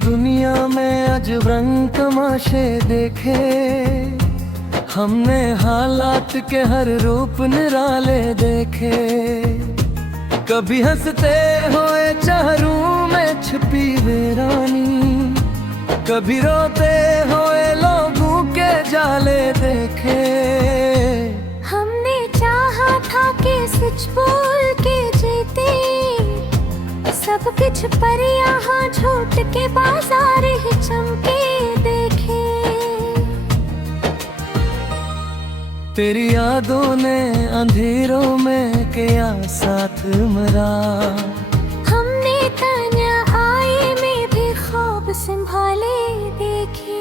दुनिया में अजब रंग तमाशे देखे, हमने हालात के हर रूप निराले देखे। कभी हंसते हुए चेहरों में छिपी वीरानी, कभी रोते हुए लोगों के जाले देखे। हमने चाहा था कि सच बोल के जीते सब कुछ, पर यहाँ झूठ के बाजार ही चमके देखे। तेरी यादों ने अंधेरों में किया साथ मेरा, हमने तन्हाई में भी ख्वाब संभाले देखे।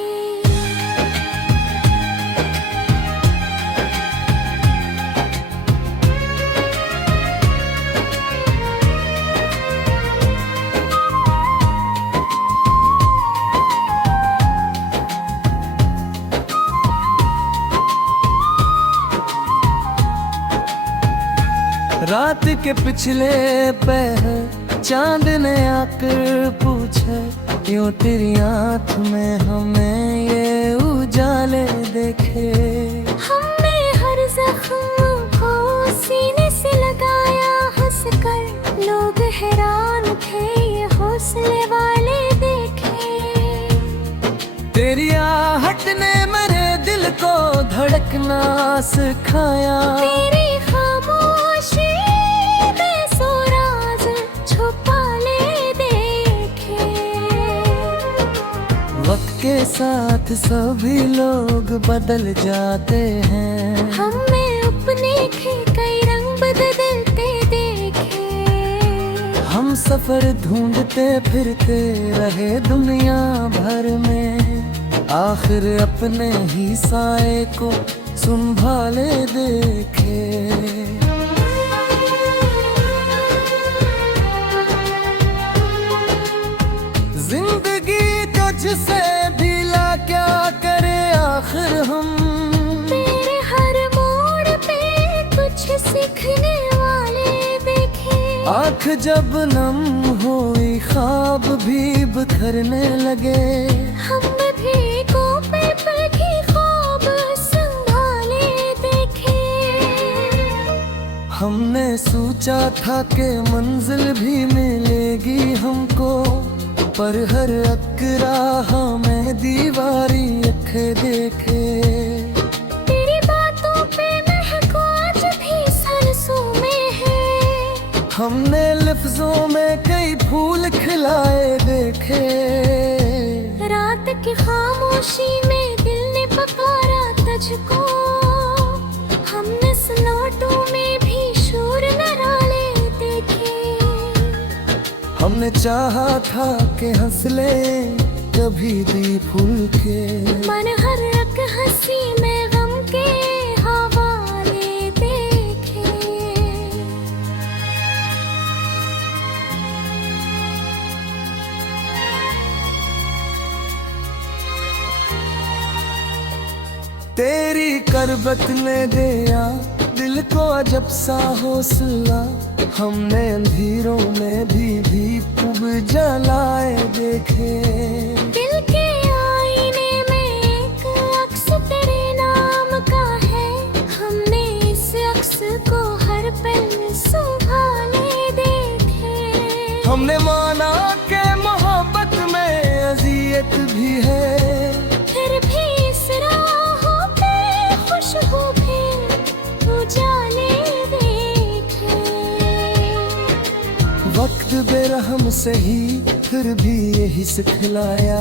रात के पिछले पहर चांद ने आकर पूछे, क्यों तेरी आँख में हमें ये उजाले देखे। हमने हर जख्म को सीने से लगाया हंसकर, लोग हैरान थे ये हौसले वाले देखे। तेरी आहट ने मेरे दिल को धड़कना सिखाया, तेरी खामोशी बेसुराज छुपा ले देखे। वक्त के साथ सभी लोग बदल जाते हैं, हमें अपने के कई रंग बदलते देखे। हम सफर ढूंढते फिरते रहे दुनिया भर में, आखिर अपने ही साए को संभाले देखे। जिंदगी तुझसे भिला क्या करे आखिर हम, तेरे हर मोड़ पे कुछ सीखने वाले देखे। आँख जब नम हुई ख्वाब भी बिखरने लगे, हम भी कोपे पर की ख्वाब संभाले देखे। हमने सोचा था कि मंजिल भी मिलेगी हमको, पर हर अकरा हमें दीवारी अख देखे। तेरी बातों पे महक आज भी सांसों में है, हमने लफ्जों में कई फूल खिलाए देखे। रात की खामोशी में दिल ने पुकारा तुझको, हमने सन्नाटों में भी शोर निराले देखे। हमने चाहा था कि हंस ले कभी भी फूल के, मन हर एक हंसी में गम के हवाले देखे। तेरी करबत ने दिया दिल को अजब सा हौसला, हमने अंधेरों में भी खूब जलाए देखे। दिल के आईने में एक अक्स तेरे नाम का है, हमने इस अक्स को हर पल संभाले देखे। हमने माना कि मोहब्बत में अजियत भी है, फिर भी इस राहों पे खुशबू फिर उजाले देखे। वक्त बेरहम से ही फिर भी यही सिखलाया,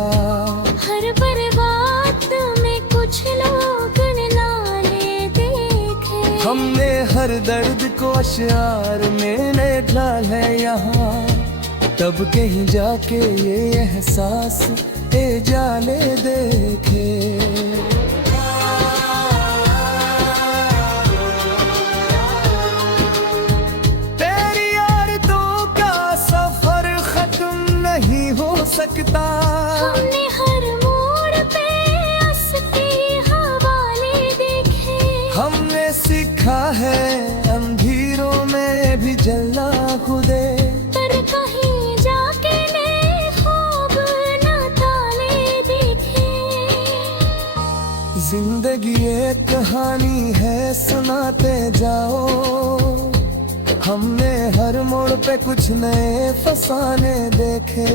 हर बर्बाद में कुछ लोग निराले देखे। हमने हर दर्द को अशआर में ढाल है यहाँ, तब कहीं जाके ये एहसास ए जाले देखे। तेरी यादों का सफर खत्म नहीं हो सकता, हमने हर मोड़ पे उसके हवाले देखे। हमने सीखा है अंधेरों में भी जलना खुदे, पर कहीं जाके नए ख्वाब न एक कहानी है सुनाते जाओ, हमने हर मोड़ पे कुछ नए फसाने देखे।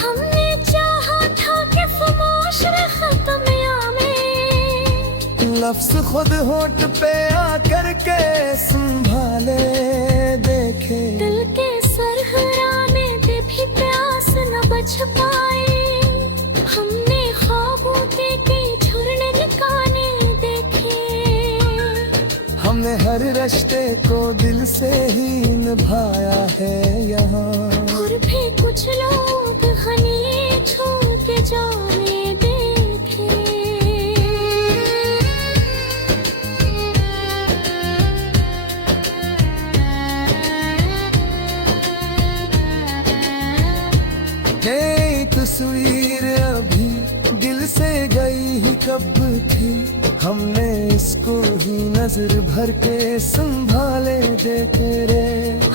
हमने चाहा था कि मुआशरे खत्मिया में लफ्ज खुद होठ पे आकर के संभाले देखे। दिल के सरहरा में भी प्यास न बच पाए, हमने ख्वाबों के झुरने निकाने देखे। हमने हर रिश्ते को दिल से ही निभाया है यहाँ, और भी कुछ लोग हनी छूट जाने देखे। ये तस्वीर अभी दिल से गई ही कब थी, हमने इसको ही नजर भर के संभाले देते रे।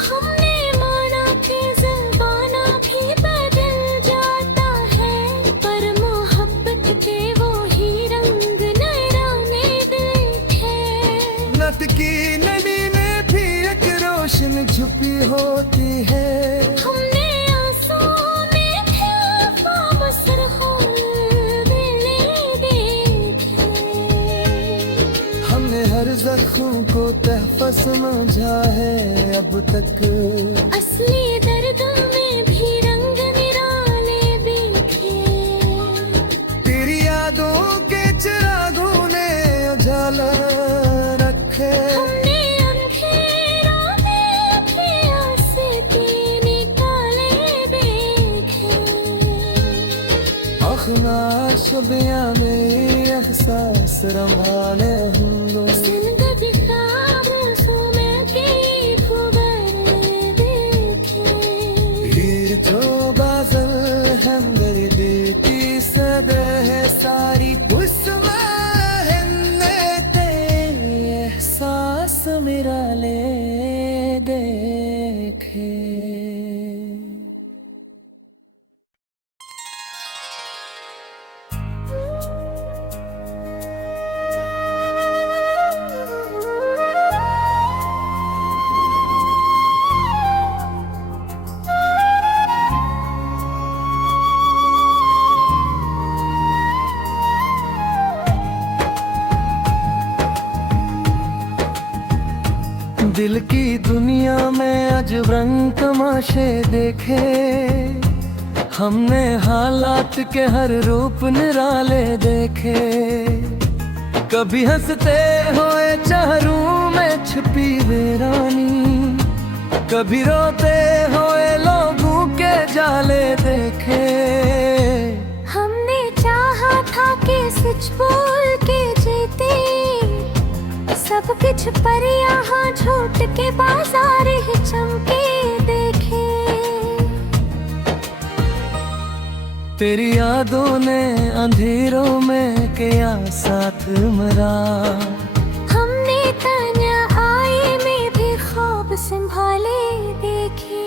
हमने माना कि ज़माना भी बदल जाता है, पर मोहब्बत के वो ही रंग नराने देखे। नट की नदी में भी एक रोशन छुपी होती है। हमने आंसुओं में भी ख्वाब सरखोल देखे। हमने हर जख्म को तहफ़्फ़ुज़ समझा है अब तक, असली दर्द में भी रंग निराले देखे। तेरी यादों के चिरागों ने उजाला रखे। हमने अंधेरों में भी आंसू निकाले देखे। अखनार शबिया में एहसास रमाने होंगे। जिंदगी का में की खबर देखे। हीर तो बाज़ल हम देती सदा है सारी, उसमें हिन्नते एहसास मेरा ले देखे। दिल की दुनिया में अजब रंग तमाशे देखे, हमने हालात के हर रूप निराले देखे। कभी हंसते हुए चेहरों में छुपी वीरानी, कभी रोते हुए लोगों के जाले देखे। हमने चाहा था कि सच बोल के जीते सब कुछ, पर यहाँ झूठ के बाजार ही चमके देखे। तेरी यादों ने अंधेरों में किया साथ मरा, हमने तन्हाई में भी ख्वाब संभाले देखे।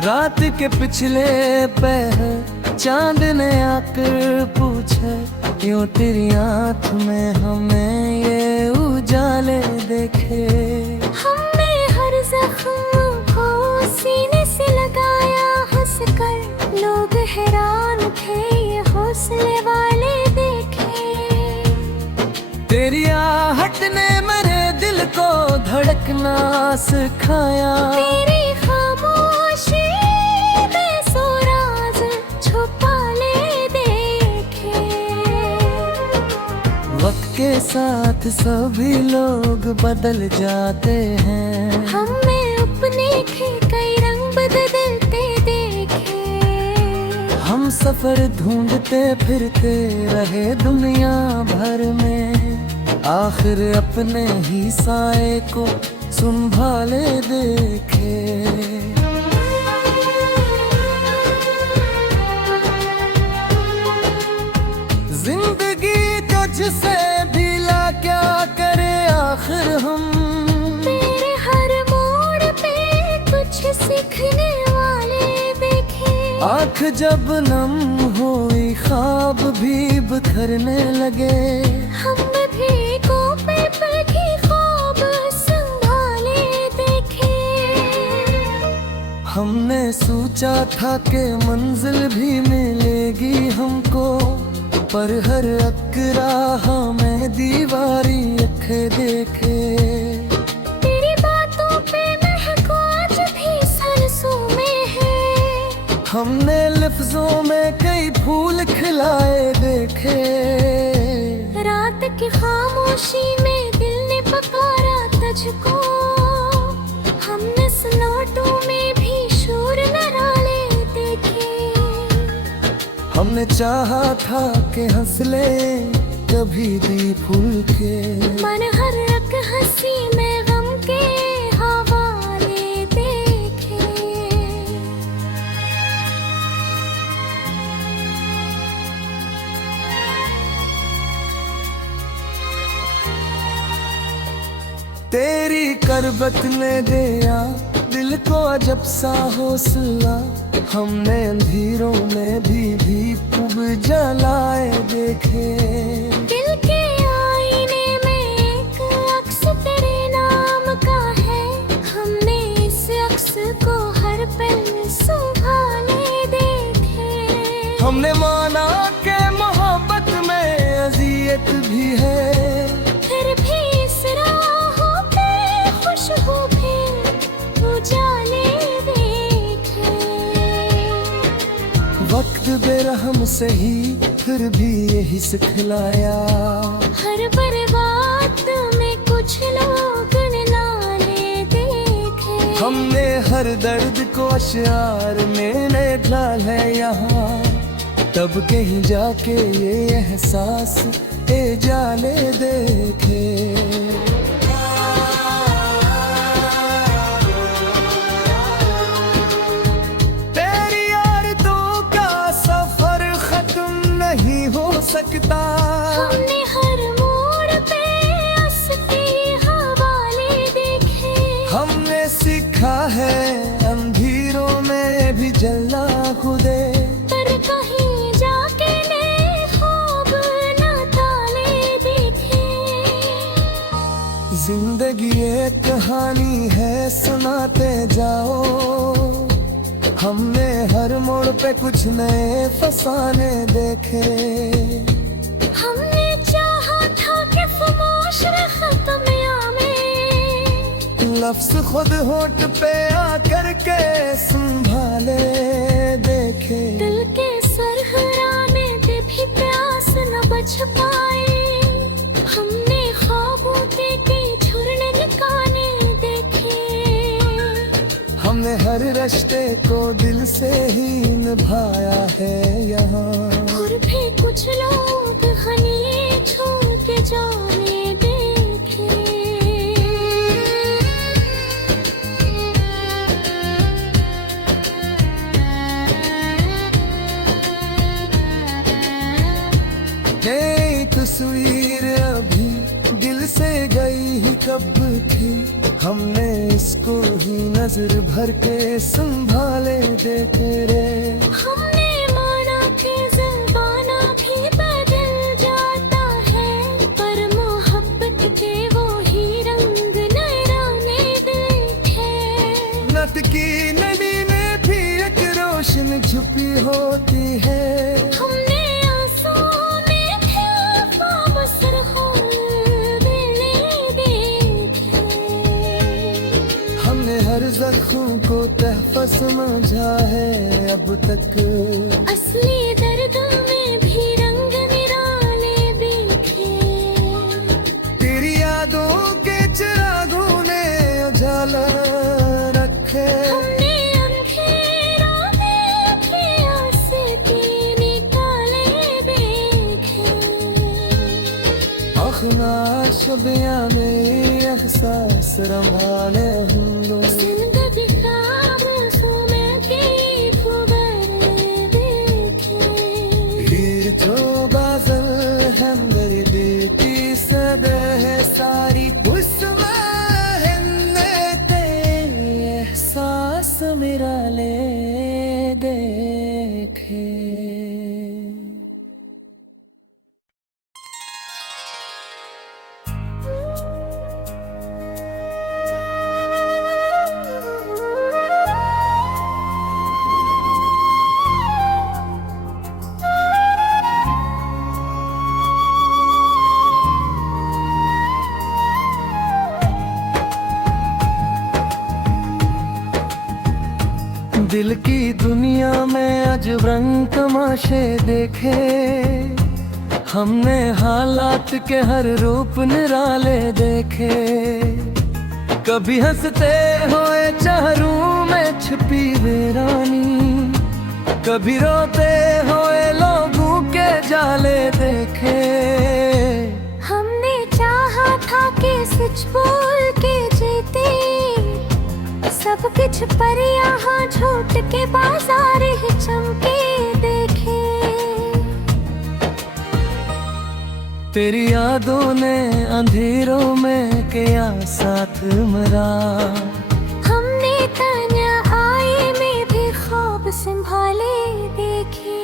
रात के पिछले पहर चांद ने आकर पूछा, क्यों तेरी आँख में हमें ये उजाले देखे। हमने हर जख्म को सीने से लगाया हंसकर, लोग हैरान थे ये हौसले वाले देखे। तेरी आहट ने मेरे दिल को धड़कना सिखाया, तेरी खामोशी बेसुराज छुपा ले देखे। वक्त के साथ सभी लोग बदल जाते हैं, हमें अपने कई रंग बदलते देखे। हम सफर ढूंढते फिरते रहे दुनिया भर में, आखिर अपने ही साए को संभाले देखे। आँख जब नम हुई ख्वाब भी बिखरने लगे। हमने भी कोपे पर की ख्वाब संभाले देखे। हमने सोचा था कि मंजिल भी मिलेगी हमको, पर हर अकरा हमें दीवारी अखे देखे। तेरी बातों पे महक आज भी सांसों में है। हमने लफ्जों में कई फूल खिलाए देखे। रात की खामोशी में दिल ने पुकारा तुझको। हमने सन्नाटों में भी शोर नराले देखे। हमने चाहा था कि हंस ले कभी दी फूल के। मन हर एक हंसी में गम के हवाले देखे। तेरी करबत ने दिया दिल को अजब सा हौसला। हमने अंधेरों में भी खूब जलाए देखे। दिल के आईने में एक अक्स तेरे नाम का है। हमने इस अक्स को हर पल संभाले देखे। हमने माना कि मोहब्बत में अजियत भी है, फिर भी इस राहों पे खुशबू भी उजाले देखे। वक्त बेरहम से ही फिर भी यही सिखलाया। हर बर्बाद में कुछ लोग लाने देखे। हमने हर दर्द को अशआर में ढाल है यहाँ, तब कहीं जाके ये एहसास ए जाने देखे। तेरी यादों का सफर खत्म नहीं हो सकता। हमने हर मोड़ पे उसके हवाले देखे। हमने सीखा है अंधेरों में भी जलना खुदे, पर कहीं जाके नए ख्वाब न ताले देखे। जिंदगी एक कहानी है सुनाते जाओ। हमने हर मोड़ पे कुछ नए फसाने देखे। हमने चाहा था कि खामोश खत्मिया में लफ्ज खुद होठ पे आकर के संभाले देखे। दिल के सरहराने पे भी प्यास न बच पाए। हमने ख्वाबों के झुरने निकाले देखे। हमने हर रिश्ते को दिल से ही निभाया है यहाँ, और भी कुछ लोग हनिए छोड़ के जाने देखे। ये तस्वीर अभी दिल से गई ही कब थी। हमने इसको ही नजर भर के संभाले देखे रे। हमने माना कि ज़माना भी बदल जाता है, पर मोहब्बत के वो ही रंग नयराने देखे। नट की नदी में भी एक रोशन छुपी होती है। हमने आंसुओं में थे ख्वाब सरखोल देखे। हमने हर जख्म को तहफ़ा समझा है अब तक। असली दर्द में भी रंग निराले देखे। तेरी यादों के चिरागों ने उजाला रखे। हमने अंधेरों में भी आंसू निकाले देखे। अखनाश बयां में एहसास रमाने हम लोग। जिंदगी का मासूम के फुवारे देखे। हीर तो बाज़ल हम बेटी सदा है सारी उसमें ते एहसास मेरा ले दे। देखे। दिल की दुनिया में अजब रंग तमाशे देखे, हमने हालात के हर रूप निराले देखे। कभी हंसते हुए चेहरों में छिपी वीरानी, कभी रोते हुए लोगों के जाले देखे। हमने चाहा था कि सच बोल के जीते सब कुछ, पर यहाँ झूठ के बाजार ही चमके देखे। तेरी यादों ने अंधेरों में किया साथ मरा, हमने तन्हाई में भी ख्वाब संभाले देखे।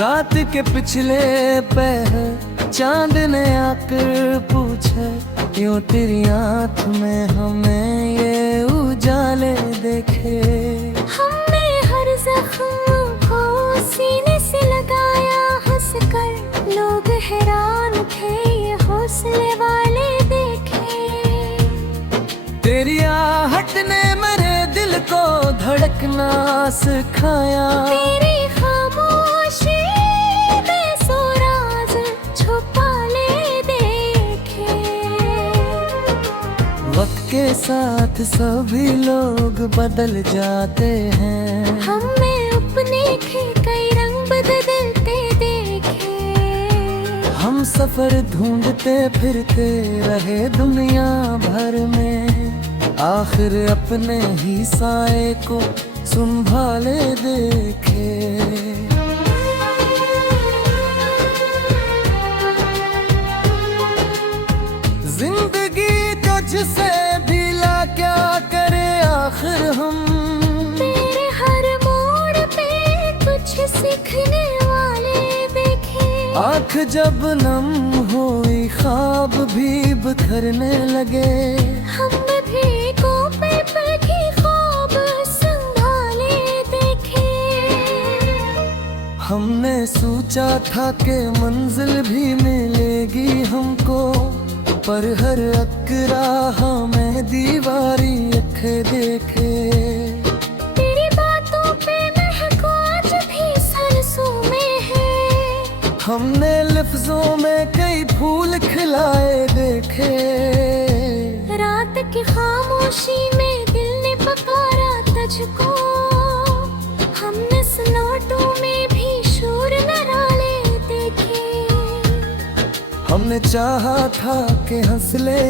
रात के पिछले पहर चांद ने आकर पूछा, क्यों तेरी आँख में हमें ये उजाले देखे। हमने हर जख्म को सीने से लगाया हंसकर, लोग हैरान थे ये हौसले वाले देखे। तेरी आहट ने मेरे दिल को धड़कना सिखाया, तेरी खामोशी बेसुराज छुपा ले देखे। वक्त के साथ सभी लोग बदल जाते हैं, हमें अपने कई रंग बदलते देखे। हम सफर ढूंढते फिरते रहे दुनिया भर में, आखिर अपने ही साए को संभाले देखे। जिंदगी तुझसे भीला क्या करे आखिर हम, तेरे हर मोड़ पे कुछ सीखने वाले देखे। आँख जब नम हुई ख्वाब भी बिखरने लगे, हम भी कोपे पर की ख्वाब संभाले देखे। हमने सोचा था कि मंजिल भी मिलेगी हमको, पर हर अकरा हमें दीवारी अखे देखे। तेरी बातों पे महको आज भी सांसों में है, हमने लफ्जों में कई फूल खिलाए देखे। रात की खामोशी में दिल ने पुकारा तुझको, हमने सन्नाटों में भी शोर नराले देखे। हमने चाहा था कि हंस ले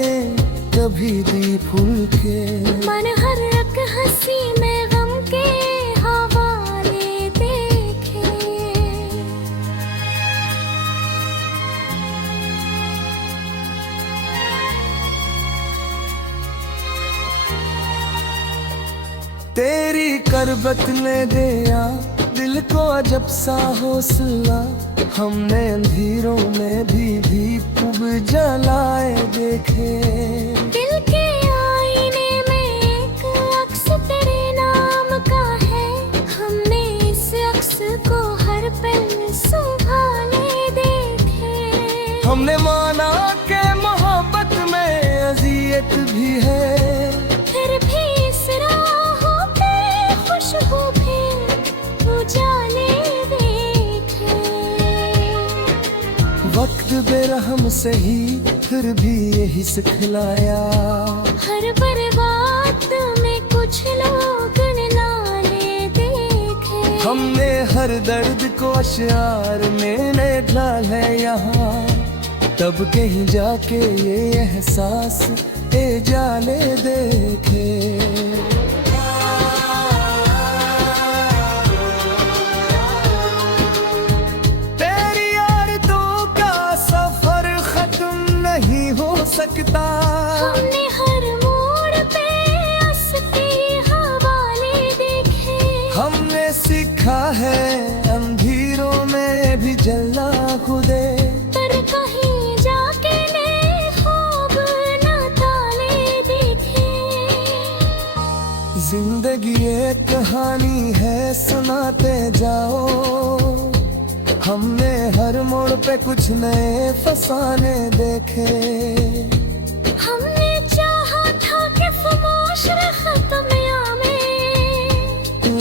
कभी भी फूल के, मन हर एक हंसी में गम के हवाले देखे। तेरी करबत ने दिया दिल को अजब सा हौसला, हमने अंधेरों में भी खूब जलाए देखे। दिल के आईने में एक अक्स तेरे नाम का है, हमने इस अक्स को हर पल संभाले देखे। हमने माना कि मोहब्बत में अजियत भी है, फिर भी इस राहों पे खुशबू फिर उजाले देखे। वक्त बेरहम से ही फिर भी यही सिखलाया, हर बर्बाद में कुछ लोग नाले देखे। हमने हर दर्द को अशआर में ढाला है यहाँ, तब कहीं जाके ये एहसास जाले देखे। तेरी यादों का सफर खत्म नहीं हो सकता। हमने हर मोड़ पे असली हवाले देखे। हमने सीखा है अंधेरों में भी जलना खुदे। पर कहीं जाके नए ख्वाब न ताले देखे। जिंदगी एक कहानी है सुनाते जाओ। हमने हर मोड़ पे कुछ नए फसाने देखे। हमने चाहा था कि खामोश खत्मिया में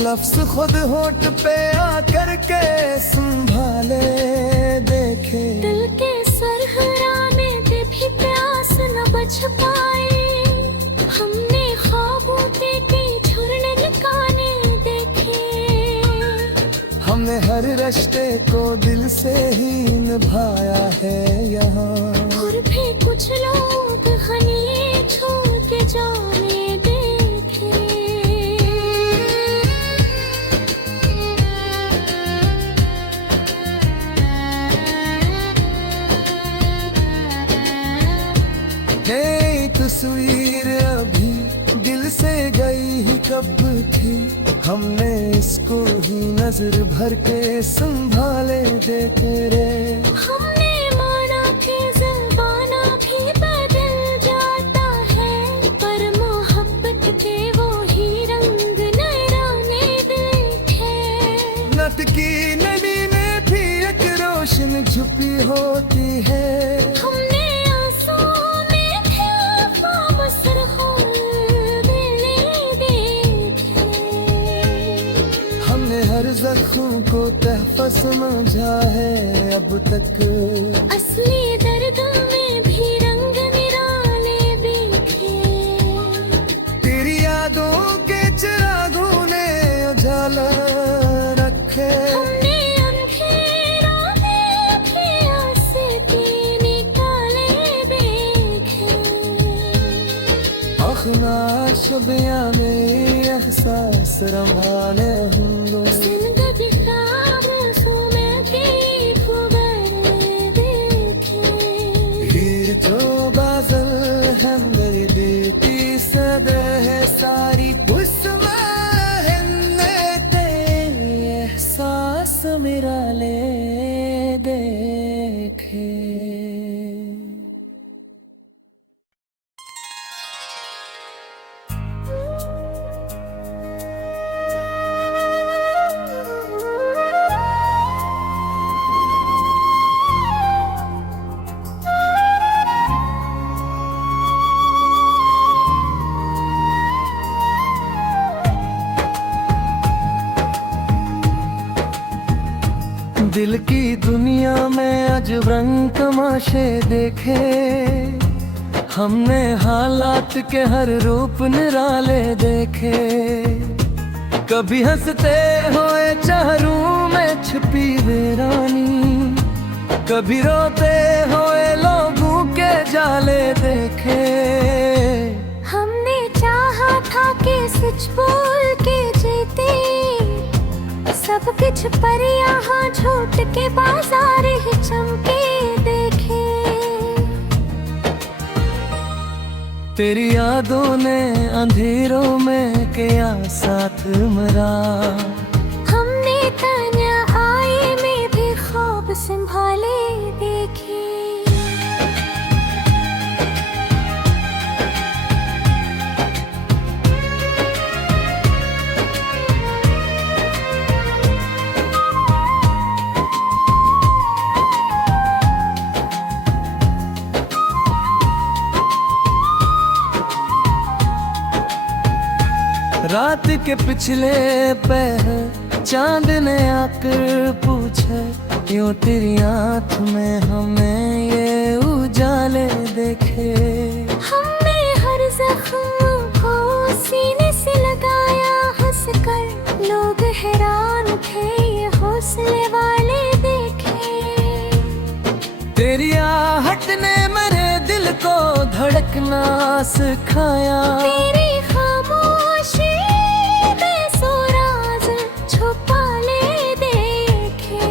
लफ्ज खुद होठ पे आकर के संभाले देखे। दिल के सरहराने पे भी प्यास न बच पाए। हमने ख्वाबों के झुरने निकाले देखे। हमने हर रिश्ते को दिल से ही निभाया है यहाँ। और भी कुछ लोग हनी छोड़ के जाने देखे। ये तस्वीर अभी दिल से गई ही कब थी। हमने इसको ही नजर भर के संभाले देखे रे। हमने माना कि ज़माना भी बदल जाता है। पर मोहब्बत के वो ही रंग नयराने देखे। नट की नदी में भी एक रोशन छुपी होती है। हमने आंसुओं में खिलाफा मसरखों दिले देखे। हमने हर जख्म को तहफ़्फ़ुज़ समझा है अब तक। असली दर्द में भी रंग निराले देखे। तेरी यादों के चिरागों ने उजाला रखे। हमने अंधेरों में भी आंसू निकाले देखे। अखनाश बिया में एहसास रमाने हम लोग। जिंदगी ख्वाब में की खुबर देखे। हीर तो बादल है मेरी बेटी सदा है सारी उसमें ते एहसास मेरा ले देखे। दिल की दुनिया में अजब रंग तमाशे देखे। हमने हालात के हर रूप निराले देखे। कभी हंसते हुए चेहरों में छिपी वीरानी। कभी रोते हुए लोगों के जाले देखे। हमने चाहा था कि सच बोल के जीते सब कुछ, पर यहाँ झूठ के बाजार ही चमके देखे। तेरी यादों ने अंधेरों में किया साथ मेरा। हमने तन्हाई में भी ख्वाब संभाले देखे। रात के पिछले पहर चांद ने आकर पूछा, क्यों तेरी आँख में हमें ये उजाले देखे। हमने हर जख्म को सीने से लगाया हंसकर, लोग हैरान थे ये हौसले वाले देखे। तेरी आहट ने मेरे दिल को धड़कना सिखाया। तेरी खामोशी बेसुराज छुपा ले देखे।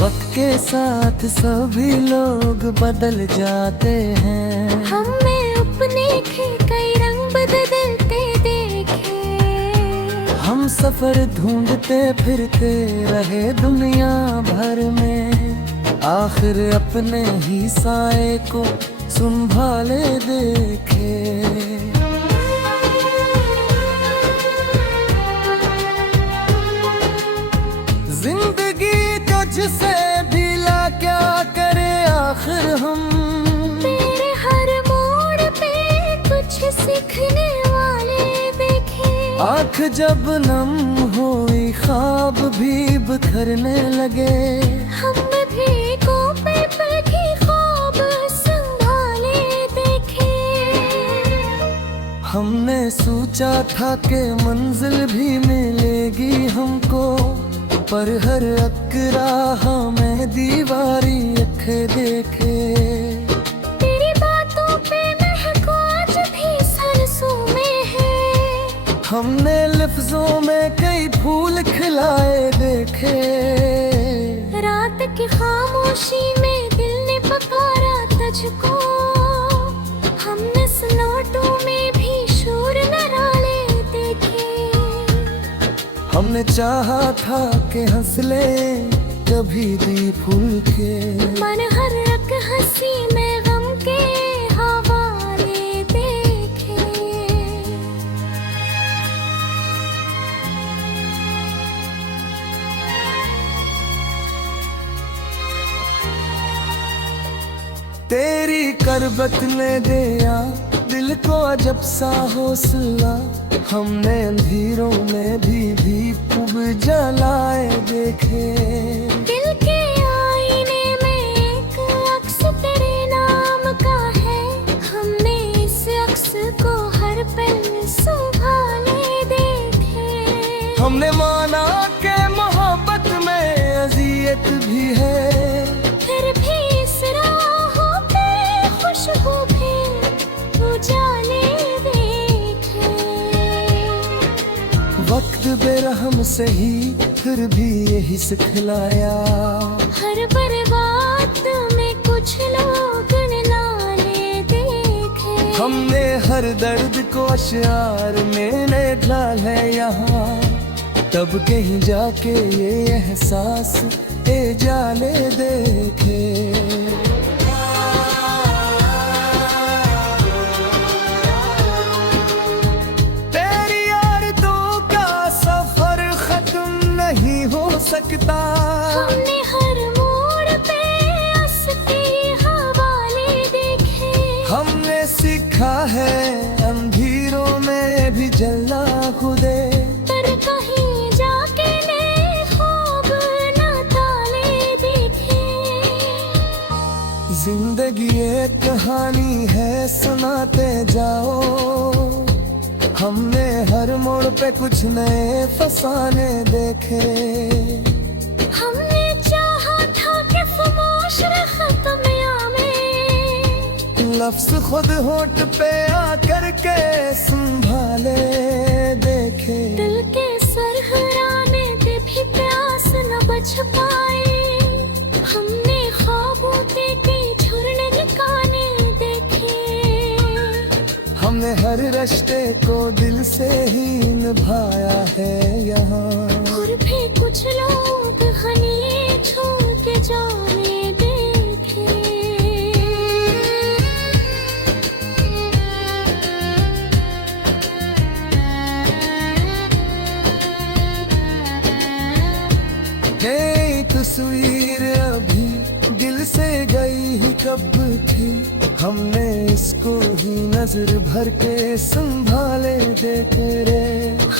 वक्त के साथ सभी लोग बदल जाते हैं। हमने अपने कई रंग बदलते देखे। हम सफर ढूंढते फिरते रहे दुनिया भर में, आखिर अपने ही साए को संभाले देखे। जिंदगी तुझसे भिला क्या करे आखिर हम। तेरे हर मोड़ पे कुछ सीखने वाले देखे। आँख जब नम हुई ख्वाब भी बिखरने लगे। हम भी कोपे पर की ख्वाब संभाले देखे। हमने सोचा था कि मंजिल भी मिलेगी हमको, पर हर अकरा हमें दीवारी अख देखे। तेरी बातों पे महको आज भी सांसों में है। हमने लफ्जों में कई फूल खिलाए देखे। रात की खामोशी में दिल ने पुकारा तुझको। हमने सन्नाटों में भी शोर नराले देखे। हमने चाहा था कि हंस ले कभी दी फूल के। मन हर एक हंसी में गम के हवाले देखे। तेरी करबत ने दिया दिल को अजब सा हौसला। हमने अंधेरों में भी खूब जलाए देखे। दिल के आईने में एक अक्स तेरे नाम का है। हमने इस अक्स को हर पल संभाले देखे। हमने माना कि मोहब्बत में अजियत भी है, फिर भी इस राहों पे खुशबू भी उजाले देखे। वक्त बेरहम से ही फिर भी यही सिखलाया। हर बर्बाद में कुछ लोग लाले देखे। हमने हर दर्द को अशआर में ढाल है यहाँ, तब कहीं जाके ये एहसास ए जाले देखे। तेरी यादों का सफर खत्म नहीं हो सकता। हमने हर मोड़ पे उसके हवाले देखे। हमने सीखा है अंधेरों में भी जलना खुदे, पर कहीं जाके नए ख्वाब न ताले देखे। जिंदगी एक कहानी है सुनाते जाओ। हमने हर मोड़ पे कुछ नए फसाने देखे। हमने चाहा था कि खामोश खत्म में लफ्ज खुद होठ पे आकर के संभाले देखे। दिल के सरहराने पे भी प्यास न बच पाए। हमने ख्वाबों के कई झुरने निकाले देखे। हमने हर रिश्ते को दिल से ही निभाया है यहाँ, और भी कुछ लोग हनी छूट जाने देखे। तस्वीर अभी दिल से गई ही कब थी। हमने इसको ही नजर भर के संभाले देखे रे।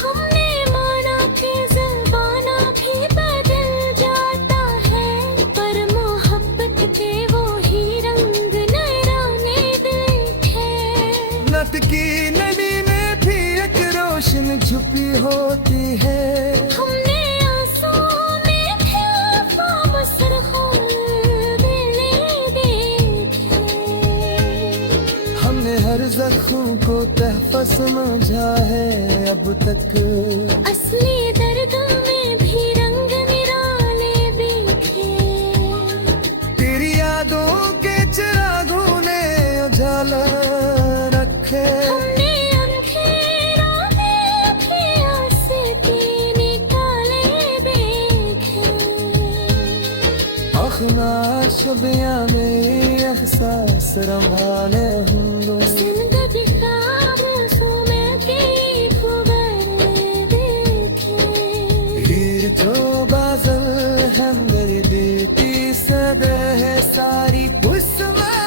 हमने माना कि ज़माना भी बदल जाता है, पर मोहब्बत के वो ही रंग नराने देखे। नट की नदी में भी एक रोशन छुपी होती है। हमने आंसुओं में भी ख्वाब सरखोल देखे। लाखों को तहफ़्फ़ुज़ समझा है अब तक। असली दर्दों में भी रंग निराले देखे, तेरी यादों के चिरागों ने उजाला रखे। हमने अंधेरों में भी आस्ते निकाले देखे। अख़नाश बयां में एहसास रंभाने होंगे। जिंदगी का मौसूम की खबर देखे। हीर तो बाज़ल हमदर्दी सदा है सारी उसमें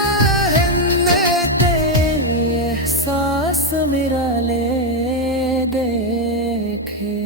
हिन्नते एहसास मेरा ले देखे।